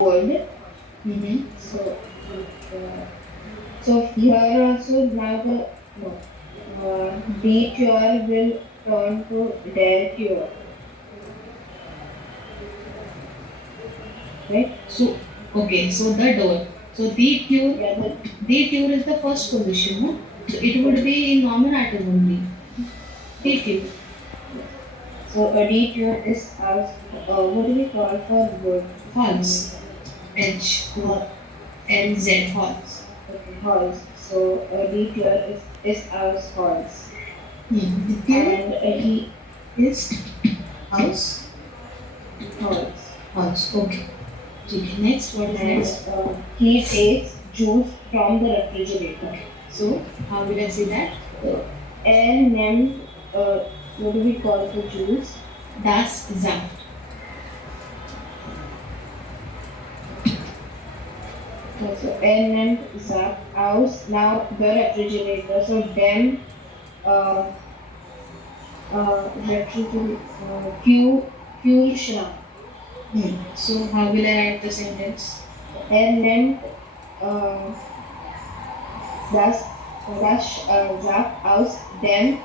wood. Mm-hmm. Uh, so here also now the no, detour will turn to detour, right? So, okay, so the door. So Yeah, the tune is the first position, no? So it would be in nominative only. The tune. so a detour is as what do we call for wood? Halls. H O Ho- L Z halls. okay, halls. So a detour is as halls, The tune and he is house. halls, House. Okay. Okay. Next, what is and next? he takes juice from the refrigerator. Okay. So how will I say that? And named what do we call for juice? Das Saft. So N and Zap aus now the refrigerator. So then uh, refrigerator fuel schrank. So how will I write the sentence? N and uh, das Zap aus then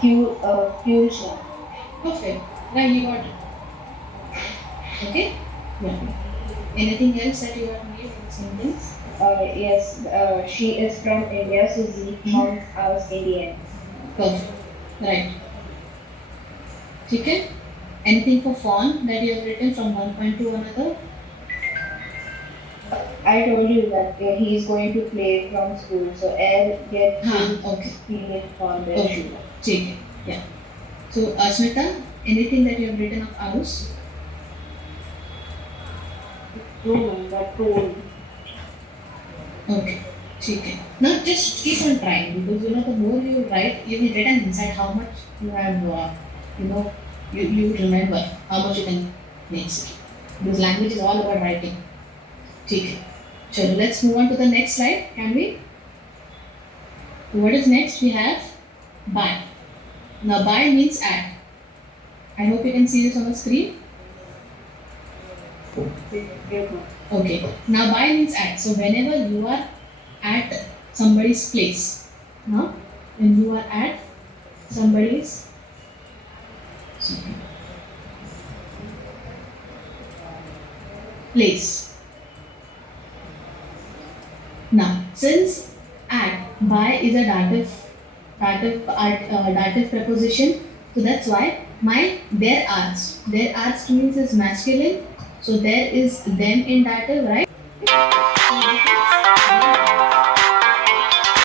fuel schrank. Perfect. Right, you got it. Okay? Yeah. Anything else that you have made in the sentence? Yes, she is from India, so Z comes aus Indian. Perfect. Right. Okay? Anything for fawn that you have written from one point to another? I told you that he is going to play from school, so air get to Okay. feel it from their Okay. shoe. ठीक है. Yeah. So, Asmita, anything that you have written of ours? Roman, that told. Okay. ठीक है. Now just keep on trying because the more you write, you will get an insight how much you have, you know, you remember how much you can next. Because language is all about writing. ठीक है. So let's move on to the next slide. Can we? What is next? We have by. Now by means at. I hope you can see this on the screen. Okay. Now by means at. So whenever you are at somebody's place, now when you are at somebody's place. Now since at by is a dative preposition, so that's why my there are means is masculine, so there is them in dative, right?